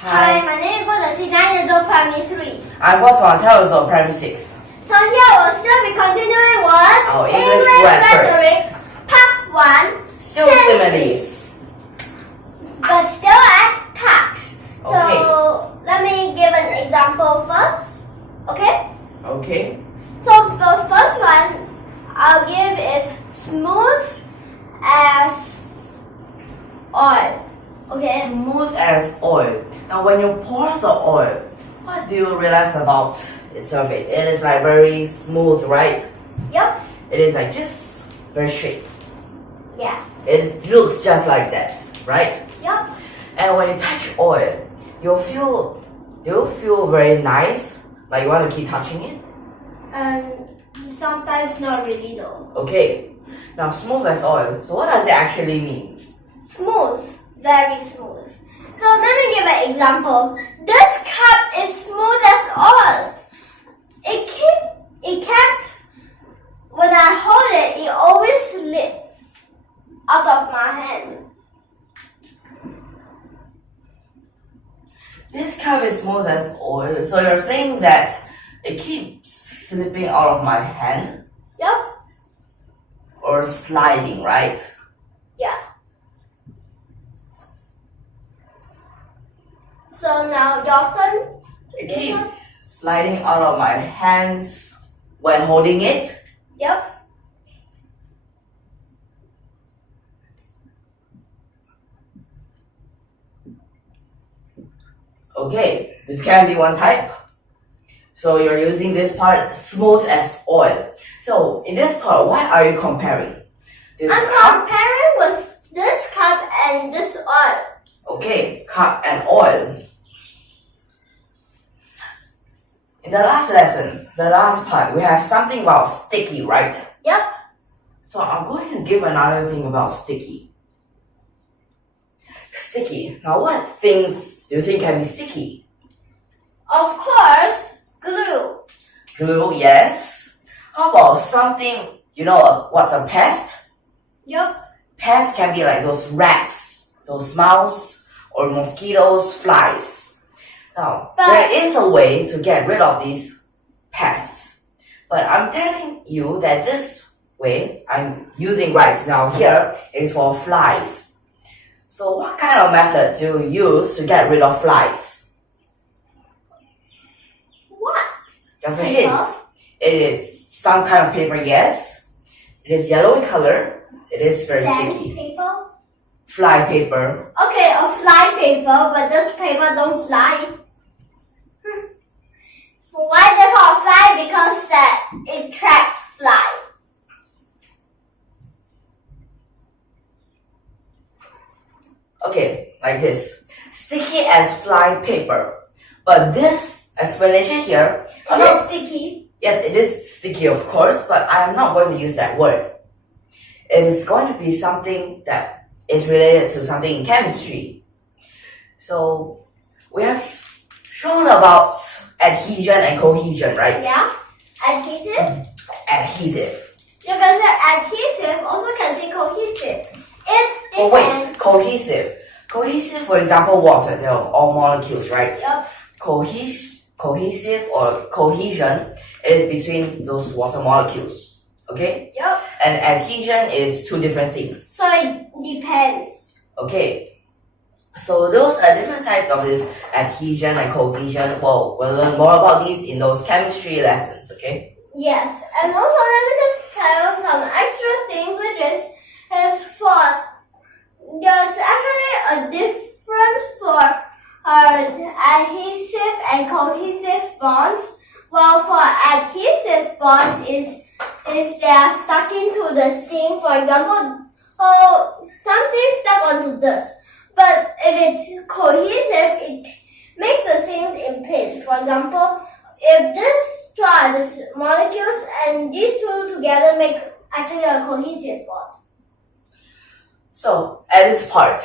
Hi, my name is Guo Chengxi, 9 years old, primary 3. I'm Guo 10 years old, primary 6. So here we'll still be continuing with Our English Rhetorics, Part 1, Still similes. but still at touch. Okay. So let me give an example first, okay? Okay. So the first one I'll give is smooth as oil, okay? Smooth as oil. Now when you pour the oil, what do you realize about its surface? It is like very smooth, right? Yep, It is like just very straight. yeah, It looks just like that, right? yep. And when you touch oil, do you feel very nice? Like you want to keep touching it? Sometimes not really though. Okay. Now smooth as oil. So what does it actually mean? Smooth, very smooth. So let me give an example. This cup is smooth as oil. It kept, when I hold it, it always slipped out of my hand. This cup is smooth as oil. So you're saying that it keeps slipping out of my hand Yep, or sliding, right? yeah. So now your turn. It keeps sliding out of my hands when holding it. Yep. Okay, this can be one type. So you're using this part, smooth as oil. So in this part, what are you comparing? This I'm cup, comparing with this cup and this oil. okay, cup and oil. In the last lesson, the last part, we have something about sticky, right? Yep. So I'm going to give another thing about sticky. Sticky. Now what things do you think can be sticky? Of course, glue. Glue, yes. How about something, you know what's a pest? Yep. Pests can be like those rats, those mouse, or mosquitoes, flies. Now, there is a way to get rid of these pests. But I'm telling you that this way I'm using right now here is for flies. So what kind of method do you use to get rid of flies? What? Just a Paper? hint. It is some kind of paper, yes. It is yellow in color. It is very sticky. Paper? Fly paper. Okay, a fly paper, but this paper don't fly. Why is it called fly? Because that it traps fly. Okay, like this. Sticky as fly paper. But this explanation here, It is sticky. yes, it is sticky of course, but I am not going to use that word. It is going to be something that is related to something in chemistry. So, we have shown about adhesion and cohesion, right? Yeah. Adhesive. Adhesive. You can say adhesive, also can say cohesive. It Oh depends. wait, cohesive. Cohesive, for example, water, they are all molecules, right? Yep. Cohesive or cohesion is between those water molecules, okay? Yep. And adhesion is two different things, So it depends. okay? So those are different types of this adhesion and cohesion. Well, we'll learn more about these in those chemistry lessons, okay? Yes. And also let me just tell you some extra things, which is for there's actually a difference for adhesive and cohesive bonds. Well, for adhesive bonds is they are stuck into the thing. For example, something stuck onto this. But if it's cohesive, it makes the things in place. For example, if two are the molecules and these two together make actually a cohesive bond. So, at this part,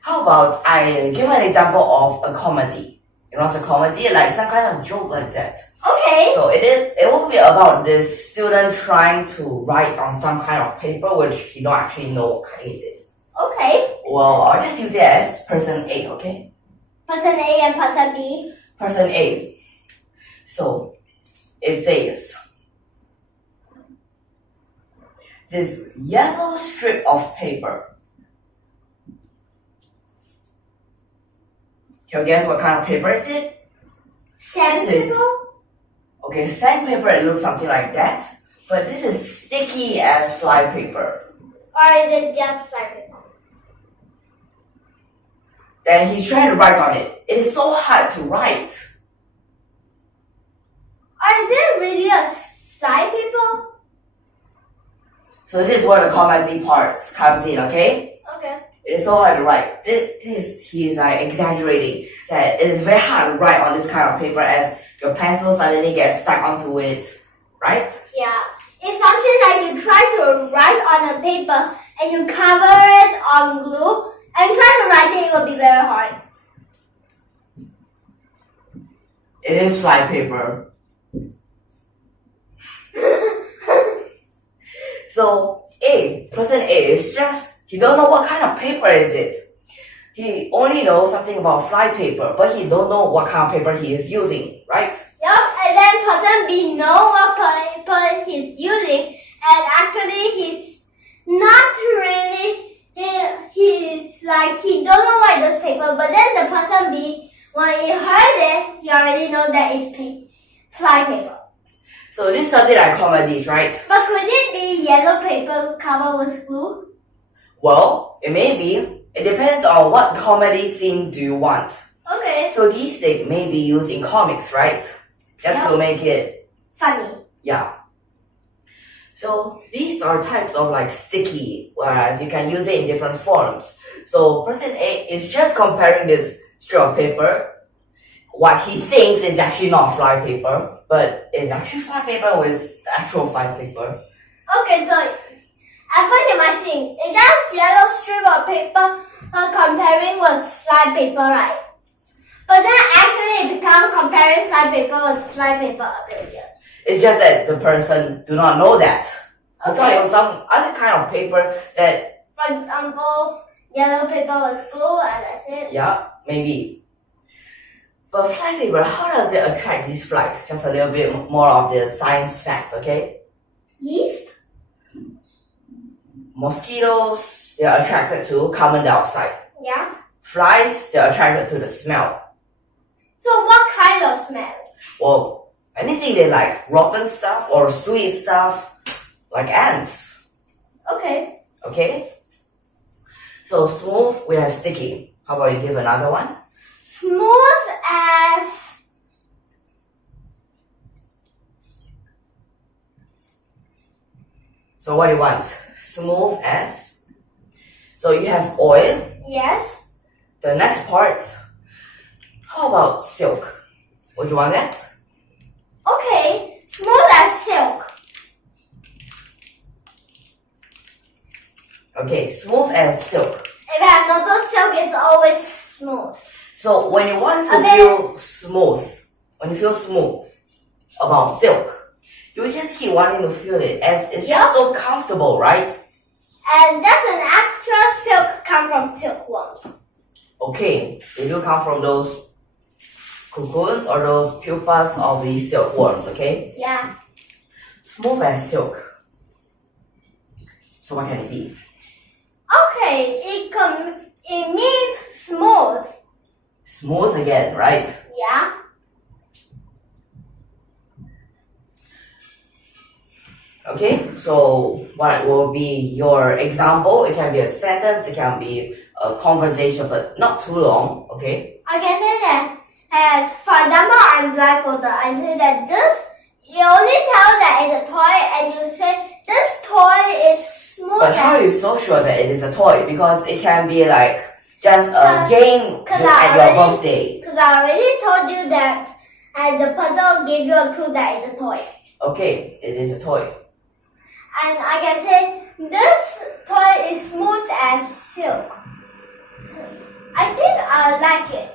how about I give an example of a comedy? You know what's a comedy? Like some kind of joke like that. Okay. So it will be about this student trying to write on some kind of paper which you don't actually know what kind is it. Okay. Well, I'll just use it as person A, okay? Person A and person B. Person A. So it says, this yellow strip of paper. Can you guess what kind of paper is it? Sandpaper? Okay, sandpaper, it looks something like that. But this is sticky as flypaper. Or is it just flypaper? Then he's trying to write on it. It is so hard to write. Or is it really a flypaper? So this is where the comedy parts comes in, okay? Okay. It is so hard to write. He's like exaggerating that it is very hard to write on this kind of paper as your pencil suddenly gets stuck onto it, right? Yeah. It's something that you try to write on a paper and you cover it on glue and try to write it will be very hard. It is flypaper. So person A is just, he don't know what kind of paper is it. He only knows something about flypaper, but he don't know what kind of paper he is using, right? Yup, and then person B know what paper he's using, and actually he's not really, he's like, he don't know what is paper, but then the person B, when he heard it, he already know that it's fly paper. So this is something like comedies, right? But could it be yellow paper covered with glue? Well, it may be. It depends on what comedy scene do you want. Okay. So these things may be used in comics, right? Just to make it, Funny. yeah. So these are types of like sticky, whereas you can use it in different forms. So person A is just comparing this strip of paper. What he thinks is actually not fly paper, but it's actually fly paper with the actual fly paper. Okay, so at first you might think, it's just yellow strip of paper comparing with fly paper, right? But then actually it becomes comparing fly paper with fly paper a bit weird. It's just that the person do not know that. I Okay. thought it was some other kind of paper that, For example, yellow paper with glue and that's it. yeah, maybe. But fly paper, how does it attract these flies? Just a little bit more of the science fact, okay? Yeast? Mosquitoes, they are attracted to carbon dioxide. Yeah. Flies, they are attracted to the smell. So what kind of smell? Well, anything they like, rotten stuff or sweet stuff, like ants, Okay. okay? So smooth, we have sticky. How about you give another one? Smooth as... So what do you want? Smooth as? So you have oil. Yes. The next part, how about silk? Would you want that? Okay. Smooth as silk. Okay, smooth as silk. If I have noticed, silk is always smooth. So when you want to And then- feel smooth, about silk, you just keep wanting to feel it as it's Yup. just so comfortable, right? And that's an extra silk come from silkworms. Okay, they do come from those cocoons or those pupas of the silkworms, okay? Yeah. Smooth as silk. So what can it be? Okay, it means smooth. Smooth again, right? Yeah. Okay, so what will be your example? It can be a sentence, it can be a conversation, but not too long, okay? I can say that, as for example, I'm blindfolded. I say that this, you only tell that it's a toy and you say this toy is smooth. But how are you so sure that it is a toy? Because it can be like just a game at your birthday. Because I already told you that, and the puzzle gave you a clue that it's a toy. Okay, it is a toy. And I can say, this toy is smooth as silk. I think I like it.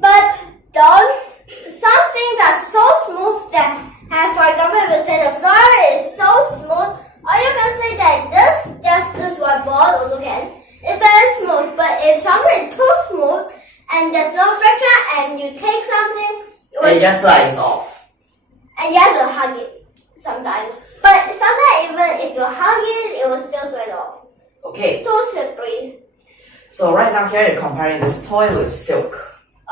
But don't, something that's so smooth that just slides off. And you have to hug it sometimes. But sometimes even if you hug it, it will still slide off. Okay. Too slippery. So right now here they're comparing this toy with silk.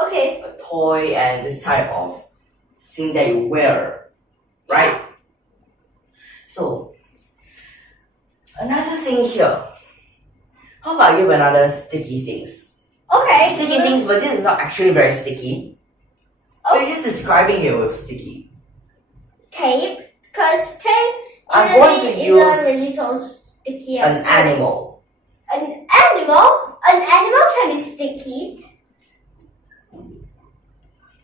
Okay. A toy and this type of thing that you wear, right? So another thing here. How about I give another sticky things? Okay. Sticky things, but this is not actually very sticky. Oh. We're just describing it with sticky. Tape. Because tape I'm going to isn't use really so sticky. an animal. An animal? An animal can be sticky.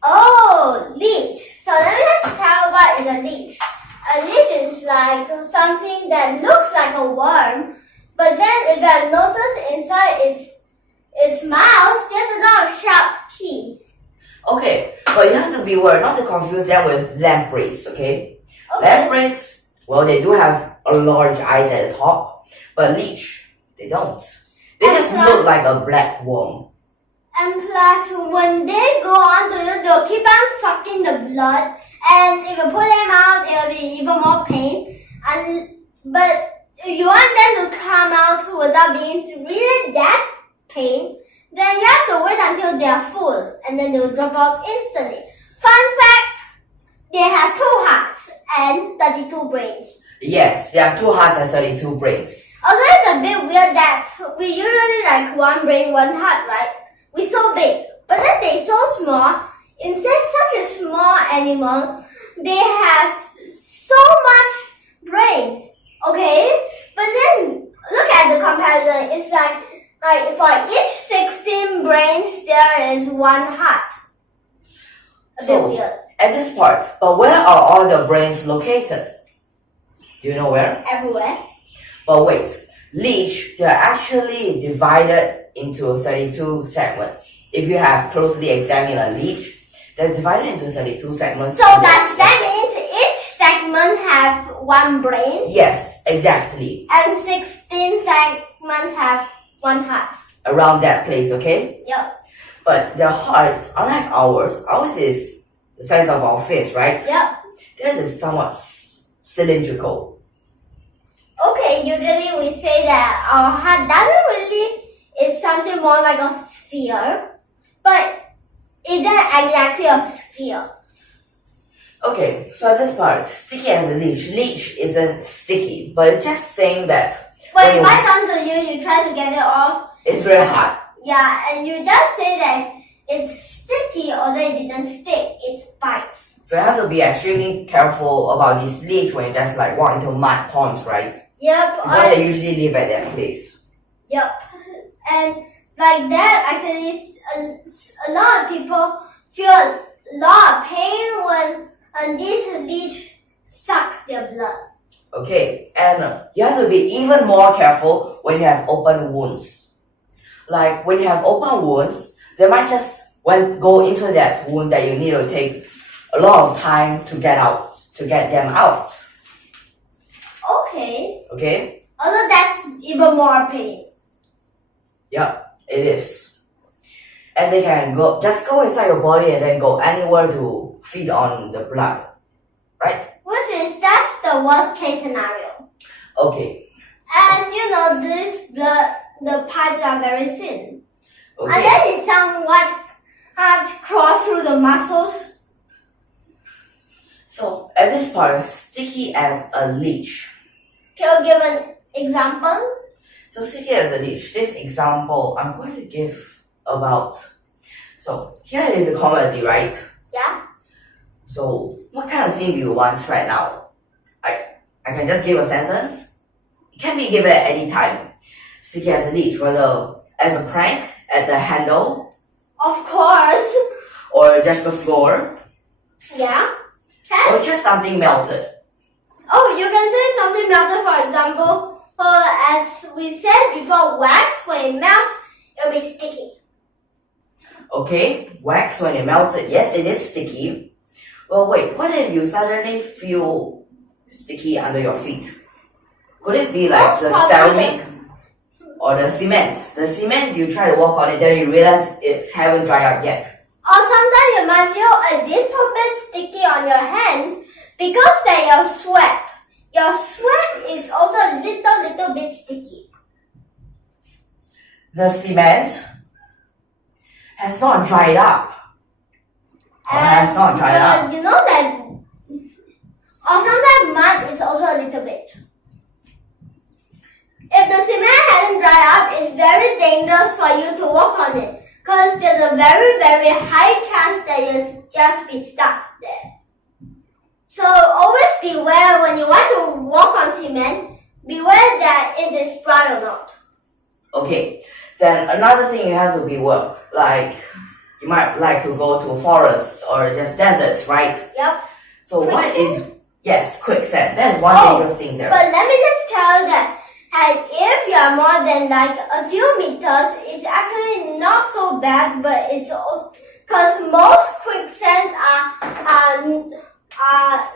Oh, leash. So let me just tell what is a leash. A leash is like something that looks like a worm, but then if you have noticed inside its mouth, there's a lot of sharp teeth. Okay, but you have to be aware not to confuse them with lampreys, okay? Lampreys, well, they do have a large eyes at the top, but leech, they don't. They just look like a black worm. And plus, when they go on to you, they'll keep on sucking the blood. And if you pull them out, it'll be even more pain. But if you want them to come out without being really that pain, then you have to wait until they are full. And then they'll drop out instantly. Fun fact, they have 2 hearts and 32 brains. Yes, they have 2 hearts and 32 brains. Although it's a bit weird that we usually like 1 brain, 1 heart, right? We're so big, but then they're so small. Instead, such a small animal, they have so much brains, okay? But then, look at the comparison. It's like for each 16 brains, there is 1 heart. A bit weird. At this part, but where are all the brains located? Do you know where? Everywhere. But wait, leech, they're actually divided into 32 segments. If you have closely examined a leech, they're divided into 32 segments. So does that mean each segment have 1 brain? Yes, exactly. And 16 segments have 1 heart. Around that place, okay? Yep. But their hearts, unlike ours is the size of our fist, right? Yep. Theirs is somewhat cylindrical. Okay, usually we say that our heart doesn't really, it's something more like a sphere, but it isn't exactly a sphere. Okay, so at this part, sticky as a leech. Leech isn't sticky, but it's just saying that When it bites onto you, you try to get it off. It's very hard. Yeah, and you just say that it's sticky, although it didn't stick, it bites. So you have to be extremely careful about this leech when you just like walk into mud ponds, right? Yep. Because they usually live at that place. Yep. And like that, actually, a lot of people feel a lot of pain when these leech suck their blood. Okay, and you have to be even more careful when you have open wounds. Like when you have open wounds, they might just go into that wound that you need to take a lot of time to get them out. Okay. Okay? Although that's even more pain. Yeah, it is. And they can go inside your body and then go anywhere to feed on the blood. Right? That's the worst case scenario. Okay. As you know, the pipes are very thin. Okay. And then it somewhat hard to cross through the muscles. So at this part, sticky as a leech. Can you give an example? So sticky as a leech. This example I'm going to give about. So here is a comedy, right? Yeah. So what kind of scene do you want right now? I can just give a sentence. It can be given at any time. Sticky as a leech, whether as a prank at the handle. Of course. Or just the floor. Yeah. Or just something melted. Oh, you can say something melted, for example. As we said before, wax, when it melts, it'll be sticky. Okay, wax when it melted, yes, it is sticky. Well, wait, what if you suddenly feel sticky under your feet? Could it be like the ceramic or the cement? The cement, you try to walk on it, then you realize it haven't dried up yet. Or sometimes you might feel a little bit sticky on your hands because then your sweat. Your sweat is also a little bit sticky. The cement has not dried up. Or has not dried up. You know that, or sometimes mud is also a little bit. If the cement hasn't dried up, it's very dangerous for you to walk on it because there's a very high chance that you'll just be stuck there. So always beware when you want to walk on cement, beware that it is dry or not. Okay, then another thing you have to be aware, like you might like to go to forest or just deserts, right? Yep. So what is, yes, quicksand. That's one dangerous thing there. But let me just tell you that if you are more than like a few meters, it's actually not so bad, but it's also because most quicksands are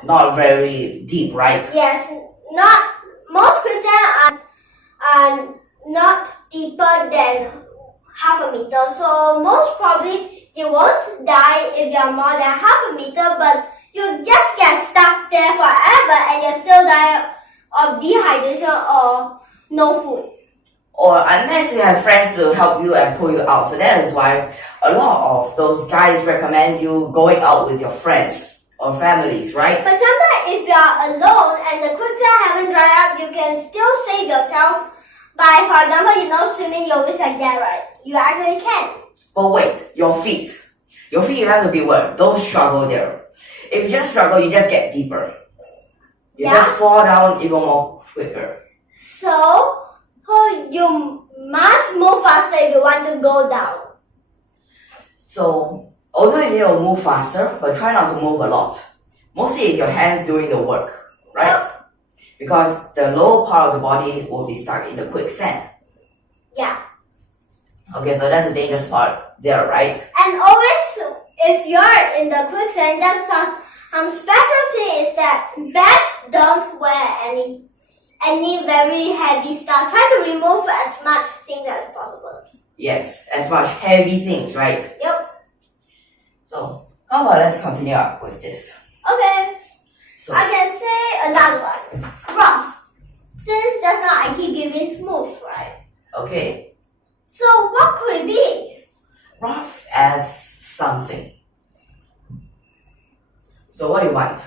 not very deep, right? yes, not most quicksand are not deeper than half a meter. So most probably you won't die if you are more than half a meter, but you just get stuck there forever and you still die of dehydration or no food. Or unless you have friends to help you and pull you out. So that is why a lot of those guys recommend you going out with your friends or families, right? But sometimes if you are alone and the quicksand haven't dried up, you can still save yourself by, for example, swimming your waist like that, right? You actually can. But wait, your feet. Your feet, you have to be aware. Don't struggle there. If you just struggle, you just get deeper. You just fall down even more quicker. So you must move faster if you want to go down. So, although you need to move faster, but try not to move a lot. Mostly it's your hands doing the work, right? Yep. Because the lower part of the body will be stuck in the quicksand. Yeah. Okay, so that's the dangerous part there, right? And always, if you're in the quicksand, that's some special thing is that best don't wear any very heavy stuff. Try to remove as much things as possible. Yes, as much heavy things, right? Yep. So, how about let's continue up with this. Okay. So, I can say another one. Rough. Since just now I keep giving smooth, right? okay, So what could it be? rough as something. So what do you want?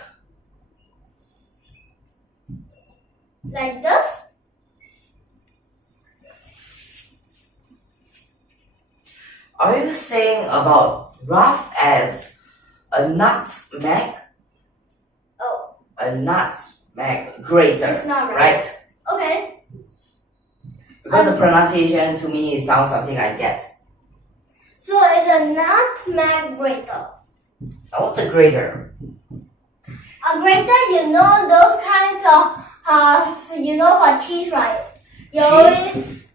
Like this? Are you saying about rough as a nutmeg? Oh, A nutmeg grater, it's not right? Okay. Because the pronunciation to me it sounds something like that. So it's a nutmeg grater. Now what's a grater? A grater, those kinds of, for cheese, right? You always,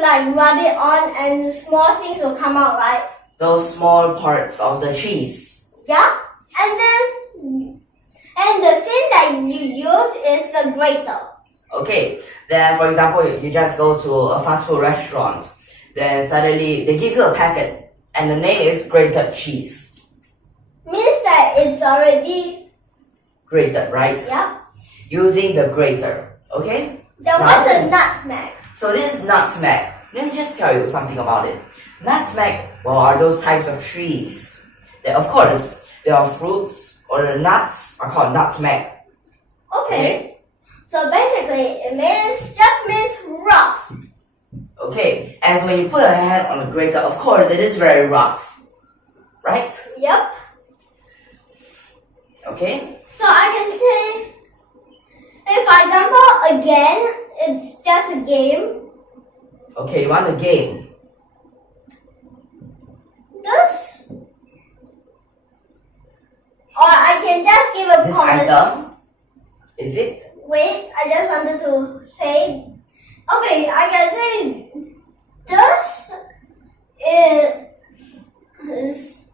like rub it on and small things will come out, right? Those small parts of the cheese. Yeah? And the thing that you use is the grater. Okay, then for example, you just go to a fast food restaurant. Then suddenly they give you a packet and the name is grated cheese. Means that it's already, Grated, right? yeah? Using the grater, okay? Then Now, what's a nutmeg? So this is nutmeg. Let me just tell you something about it. Nutmeg, are those types of trees. Then of course, there are fruits or the nuts are called nutmeg. Okay. So basically, it just means rough. Okay, and so when you put a hand on the grater, of course it is very rough. Right? Yep. Okay? So I can say, if I gamble again, it's just a game. Okay, you want a game. This. Or I can just give a This comment. item, is it? Wait, I just wanted to say. Okay, I can say this is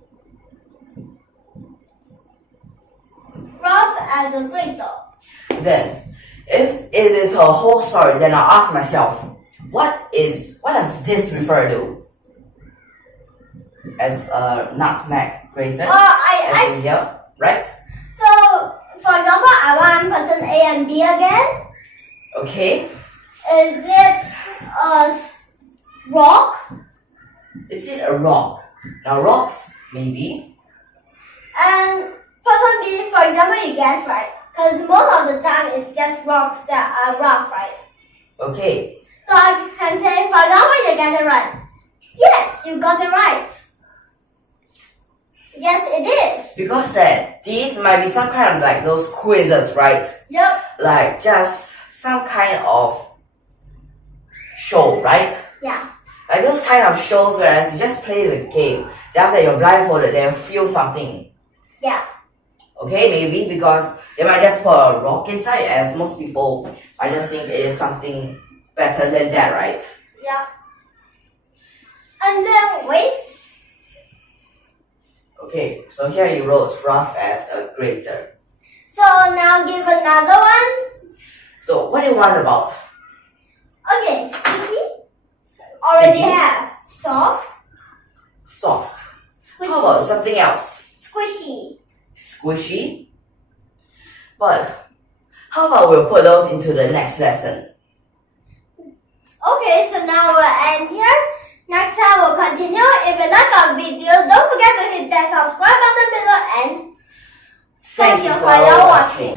rough as a grater. Then, if it is a whole story, then I'll ask myself, what does this refer to? as a nutmeg grater. I As in here, right? so for example, I want person A and B again. Okay. Is it a rock? Is it a rock? Now rocks, maybe. And person B, for example, you guess right. Because most of the time it's just rocks that are rough, right? Okay. So I can say, for example, you get it right. Yes, you got it right. Yes, it is. Because these might be some kind of like those quizzes, right? Yep. Like just some kind of show, right? Yeah. Like those kind of shows whereas you just play the game. Then after you're blindfolded, they'll feel something. Yeah. Okay, maybe because they might just put a rock inside as most people might just think it is something better than that, right? Yeah. And then wait. Okay, so here you wrote rough as a grater. So now give another one. So what do you want about? Okay, sticky. Already Sticky? have soft, Soft. squishy, How about something else? squishy. Squishy? But how about we'll put those into the next lesson? Okay, so now we'll end here. Next time we'll continue. If you like our video, don't forget to hit that subscribe button below and thank you for your watching.